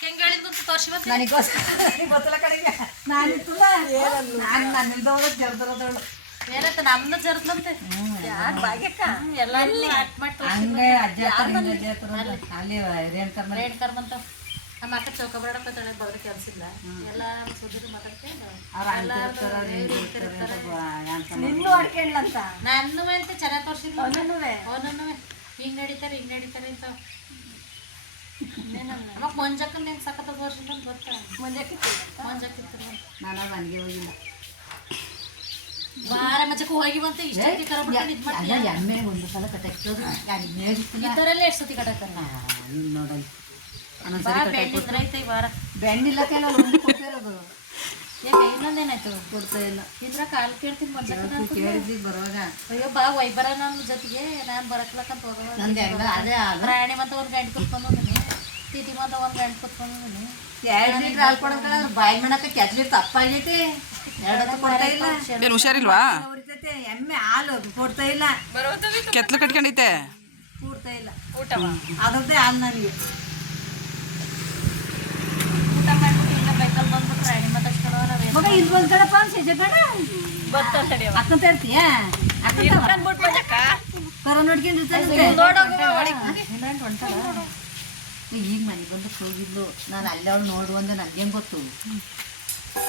ಹೆಂಗ್ ಹೇಳಿದ್ಲು ಅಂತ ಜರ್ದಂತೆ ಯಾರ್ ಭಾಗ್ಯಕ್ಕ ನಮ್ಮ ಅಕ್ಕ ಚೌಕ ಬರಡಕ್ಕೆ ಬದ್ರ ಕೆಲ್ಸಿಲ್ಲ ಎಲ್ಲ ಸುದ್ದಿ ಮಾತಾಡ್ಕೊಂಡು ನನ್ನ ಅಂತ ಚೆನ್ನಾಗಿ ತೋರ್ಸಿಲ್ಲ ಅವನನ್ನು ಹಿಂಗ್ ನಡೀತಾರೆ ಹಿಂಗ್ ನಡೀತಾರೆ ಅಂತ. ಅವಾಗ ಮಂಜಕ್ಕನ್ ಹೆಂಗ್ ಸಖತ್ ತೋರ್ಸಿಲ್ಲ ಅಂತ ಗೊತ್ತಾ? ಮಂಜಕ್ಕಿತ್ತು. ವಾರ ಮಜಕ್ಕೆ ಹೋಗಿ ಬಂತ. ಇಷ್ಟಕ್ಕೆ ಕರಬಿಟ್ಟು ಇದ್ ಮಾಡ್ತೀಯ? ಇದ್ದರಲ್ಲೇ ಎಷ್ಟು ಸತಿ ಕಟ್ಟಕ್ಕ ಬಾ ಬೆಳ್ಳಿದ್ರ ಐತೆ ಈ ವಾರ. ಇನ್ನೊಂದೇನಾಯ್ತು ಕೊಡ್ತಾ ಇಲ್ಲ ಇದ್ರ ಕಾಲ್ ಕೇಳ್ತೀನಿ ಬರುವಾಗ. ಅಯ್ಯೋ ಬಾ ವೈಬರ ನನ್ನ ಜೊತೆಗೆ. ನಾನು ಬರಕ್ಲಕ್ಕಂತ ಪ್ರಾಣಿ ಮಂತ ಒಂದು ಗಂಟೆ ಕುತ್ಕೊಂಡು ಬಂದಿನಿ ತಿಥಿ ಮಂತ ಒಂದು ಗಂಟೆ ಕುತ್ಕೊಂಡು ಬಂದಿನಿ ಎರಡು ಲೀಟ್ರ್ ಹಾಲು ಕೊಡೋಕೆ ಬಾಯಿ ಮಾಡಕ್ಕೆ ಕೆಟ್ಲಿ ತಪ್ಪಾಗೈತಿ. ಎರಡು ಕೊಡ್ತಾ ಇಲ್ಲ. ಏನು ಹುಷಾರಿಲ್ವಾ? ಎಮ್ಮೆ ಹಾಲು ಕೊಡ್ತಾ ಇಲ್ಲ. ಕೆತ್ಲು ಕಟ್ಕೊಂಡೈತೆ ಕೂಡ್ತಾ ಇಲ್ಲ. ಅದರದ್ದೇ ಹಾಲು ನನಗೆ. ಇಲ್ಲಿ ಬಂದ್ ಕಡಪ್ಪ ಸಜ್ಜ ಬೇಡ. ಅಕ್ಕಂತ ಇರ್ತೀಯ ಕರ ನೋಡ್ಕೊಂಡಿರ್ತಾರೆ ಈಗ ಮನೆ ಬಂದು ಹೋಗಿದ್ಲು. ನಾನು ಅಲ್ಲಿ ಅವಳು ನೋಡು ಅಂದ್ರೆ ನನಗೇನು ಗೊತ್ತು?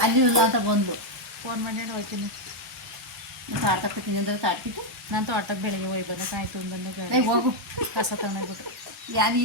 ಅಲ್ಲಿ ಇಲ್ಲ ಅಂತ ಬಂದು ಫೋನ್ ಮಾಡಿ ಹೋಗ್ತೀನಿ. ಆಟಕ್ಕೆ ಅಂದ್ರೆ ತಾಡ್ತಿತ್ತು ನಾನು ತೋಟಕ್ಕೆ ಬೆಳಿಗ್ಗೆ ಹೋಗಿ ಬಂದೆ. ಕಾಯ್ತು ಬಂದು. ಹೋಗು. ಕಸ ತಗೊಂಡೋಗ್ಬಿಟ್ಟು ಯಾನಿ